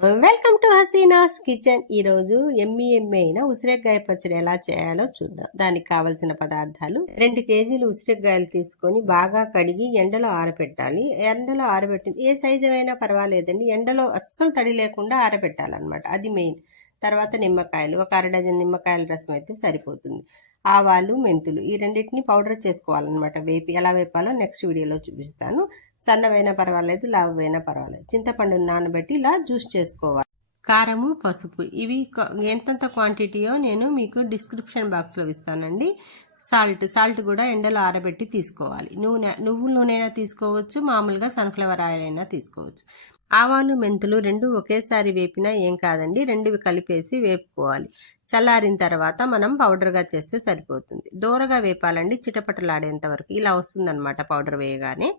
Welcome to Hasina's kitchen ఈరోజు ఎమ్మి ఎమ్మి అయిన ఉసిరికాయ పచ్చడి ఎలా చేయాలో చూద్దాం. దానికి కావలసిన పదార్థాలు రెండు కేజీలు ఉసిరికాయలు తీసుకొని బాగా కడిగి ఎండలో ఆరబెట్టాలి. ఎండలో ఆరబెట్టింది ఏ సైజు అయినా పర్వాలేదండి. ఎండలో అస్సలు తడి లేకుండా ఆరబెట్టాలన్నమాట. అది మెయిన్ తర్వాత నిమ్మకాయలు. ఒక అర డజన్ నిమ్మకాయల రసం అయితే సరిపోతుంది. ఆవాలు మెంతులు ఈ రెండింటిని పౌడర్ చేసుకోవాలన్నమాట. వేపి ఎలా వేపాలో నెక్స్ట్ వీడియోలో చూపిస్తాను. సన్నవైనా పర్వాలేదు లావైనా పర్వాలేదు. చింతపండును నానబెట్టి ఇలా జ్యూస్ చేసుకోవాలి. కారము పసుపు ఇవి ఎంతంత క్వాంటిటీయో నేను మీకు డిస్క్రిప్షన్ బాక్స్లో ఇస్తానండి. సాల్ట్ సాల్ట్ కూడా ఎండలో ఆరబెట్టి తీసుకోవాలి. నూనె నువ్వుల నూనె అయినా తీసుకోవచ్చు మామూలుగా సన్ఫ్లవర్ ఆయిల్ అయినా తీసుకోవచ్చు. ఆవాలు మెంతులు రెండు ఒకేసారి వేపినా ఏం కాదండి. రెండు కలిపేసి వేపుకోవాలి. చల్లారిన తర్వాత మనం పౌడర్గా చేస్తే సరిపోతుంది. దూరగా వేపాలండి. చిటపటలాడేంత వరకు ఇలా వస్తుందన్నమాట పౌడర్ వేయగానే.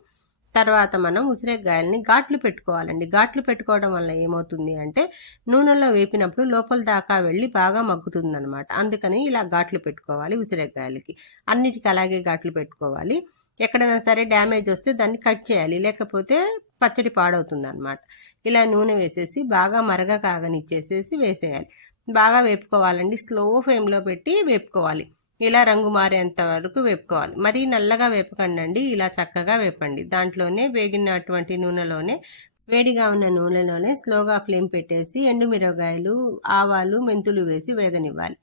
తర్వాత మనం ఉసిరికాయలని ఘాట్లు పెట్టుకోవాలండి. ఘాట్లు పెట్టుకోవడం వల్ల ఏమవుతుంది అంటే నూనెలో వేపినప్పుడు లోపల దాకా వెళ్ళి బాగా మగ్గుతుంది అనమాట అందుకని ఇలా ఘాట్లు పెట్టుకోవాలి ఉసిరికాయలకి అన్నిటికీ అలాగే ఘాట్లు పెట్టుకోవాలి. ఎక్కడైనా సరే డ్యామేజ్ వస్తే దాన్ని కట్ చేయాలి. లేకపోతే పచ్చడి పాడవుతుంది అనమాట ఇలా నూనె వేసేసి బాగా మరగ కాగనిచ్చేసేసి వేసేయాలి. బాగా వేపుకోవాలండి. స్లో ఫ్లేమ్లో పెట్టి వేపుకోవాలి. ఇలా రంగు మారేంత వరకు వేపుకోవాలి. మరీ నల్లగా వేపకండి ఇలా చక్కగా వేపండి. దాంట్లోనే వేగినటువంటి నూనెలోనే వేడిగా ఉన్న నూనెలోనే స్లోగా ఫ్లేమ్ పెట్టేసి ఎండుమిరగాయలు ఆవాలు మెంతులు వేసి వేగనివ్వాలి.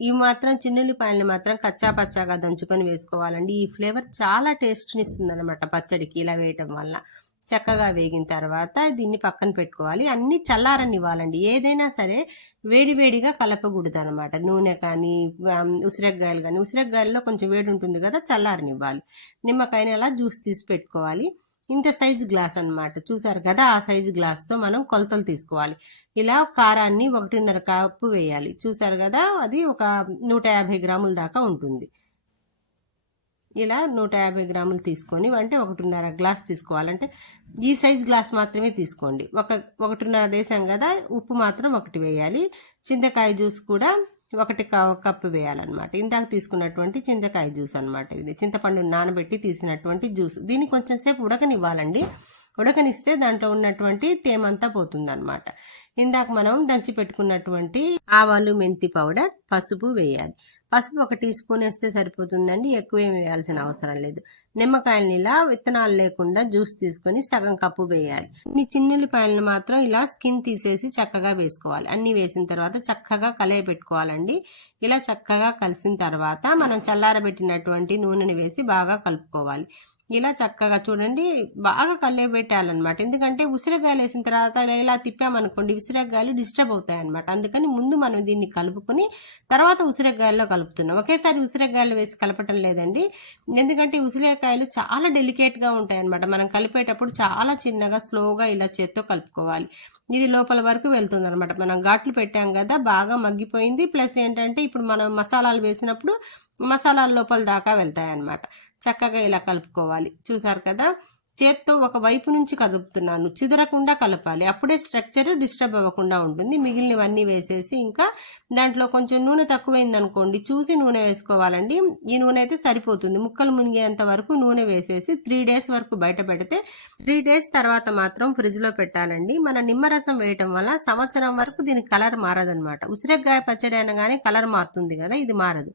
ఈ మాత్రం చిన్నుల్లిపాయలను మాత్రం కచ్చా పచ్చాగా దంచుకొని వేసుకోవాలండి. ఈ ఫ్లేవర్ చాలా టేస్ట్ని ఇస్తుంది అనమాట పచ్చడికి ఇలా వేయటం వల్ల. చక్కగా వేగిన తర్వాత దీన్ని పక్కన పెట్టుకోవాలి. అన్ని చల్లారనివ్వాలండి. ఏదైనా సరే వేడివేడిగా కలపకూడదు అనమాట నూనె కానీ ఉసిరగ్గాయలు కానీ. ఉసిరగ్గాయల్లో కొంచెం వేడి ఉంటుంది కదా చల్లారనివ్వాలి. నిమ్మకాయని అలా జ్యూస్ తీసి పెట్టుకోవాలి. ఇంత సైజు గ్లాస్ అనమాట చూసారు కదా ఆ సైజు గ్లాస్తో మనం కొలతలు తీసుకోవాలి. ఇలా కారాన్ని ఒకటిన్నర కప్పు వేయాలి. చూసారు కదా అది ఒక నూట యాభై గ్రాముల దాకా ఉంటుంది. ఇలా నూట యాభై గ్రాములు తీసుకొని అంటే ఒకటిన్నర గ్లాస్ తీసుకోవాలంటే ఈ సైజ్ గ్లాస్ మాత్రమే తీసుకోండి. ఒక ఒకటిన్నర దేశం కదా ఉప్పు మాత్రం ఒకటి వేయాలి. చింతకాయ జ్యూస్ కూడా ఒకటి కప్పు వేయాలన్నమాట. ఇందాక తీసుకున్నటువంటి చింతకాయ జ్యూస్ అనమాట ఇది. చింతపండు నానబెట్టి తీసినటువంటి జ్యూస్. దీన్ని కొంచెం సేపు ఉడకనివ్వాలండి. ఉడకనిస్తే దాంట్లో ఉన్నటువంటి తేమంతా పోతుందన్నమాట. ఇందాక మనం దంచి పెట్టుకున్నటువంటి ఆవాలు మెంతి పౌడర్ పసుపు వేయాలి. పసుపు ఒక టీ స్పూన్ వేస్తే సరిపోతుందండి. ఎక్కువ ఏమి వేయాల్సిన అవసరం లేదు. నిమ్మకాయలని ఇలా విత్తనాలు లేకుండా జ్యూస్ తీసుకొని సగం కప్పు వేయాలి. మీ చిన్నుల్లిపాయలను మాత్రం ఇలా స్కిన్ తీసేసి చక్కగా వేసుకోవాలి. అన్ని వేసిన తర్వాత చక్కగా కలయ పెట్టుకోవాలండి. ఇలా చక్కగా కలిసిన తర్వాత మనం చల్లారబెట్టినటువంటి నూనెని వేసి బాగా కలుపుకోవాలి. ఇలా చక్కగా చూడండి బాగా కల్లే పెట్టాలన్నమాట. ఎందుకంటే ఉసిరగాయలు వేసిన తర్వాత ఇలా తిప్పామనుకోండి ఉసిరగాయలు డిస్టర్బ్ అవుతాయి అనమాట అందుకని ముందు మనం దీన్ని కలుపుకొని తర్వాత ఉసిరగాయల్లో కలుపుతున్నాం. ఒకేసారి ఉసిరగాయలు వేసి కలపటం లేదండి. ఎందుకంటే ఉసిరికాయలు చాలా డెలికేట్గా ఉంటాయి అనమాట మనం కలిపేటప్పుడు చాలా చిన్నగా స్లోగా ఇలా చేత్తో కలుపుకోవాలి. ఇది లోపల వరకు వెళ్తుంది అనమాట మనం ఘాట్లు పెట్టాం కదా బాగా మగ్గిపోయింది. ప్లస్ ఏంటంటే ఇప్పుడు మనం మసాలాలు వేసినప్పుడు మసాలాల లోపల దాకా వెళ్తాయన్నమాట. చక్కగా ఇలా కలుపుకోవాలి. చూసారు కదా? చేత్తో ఒక వైపు నుంచి కదుపుతున్నాను. చిదరకుండా కలపాలి. అప్పుడే స్ట్రక్చర్ డిస్టర్బ్ అవ్వకుండా ఉంటుంది. మిగిలినవన్నీ వేసేసి ఇంకా దాంట్లో కొంచెం నూనె తక్కువైంది అనుకోండి చూసి నూనె వేసుకోవాలండి. ఈ నూనె అయితే సరిపోతుంది. ముక్కలు మునిగేంత వరకు నూనె వేసేసి త్రీ డేస్ వరకు బయట పెడితే త్రీ డేస్ తర్వాత మాత్రం ఫ్రిడ్జ్లో పెట్టాలండి. మన నిమ్మరసం వేయటం వల్ల సంవత్సరం వరకు దీని కలర్ మారదనమాట ఉసిరికాయ పచ్చడి అనగానే కలర్ మారుతుంది కదా ఇది మారదు.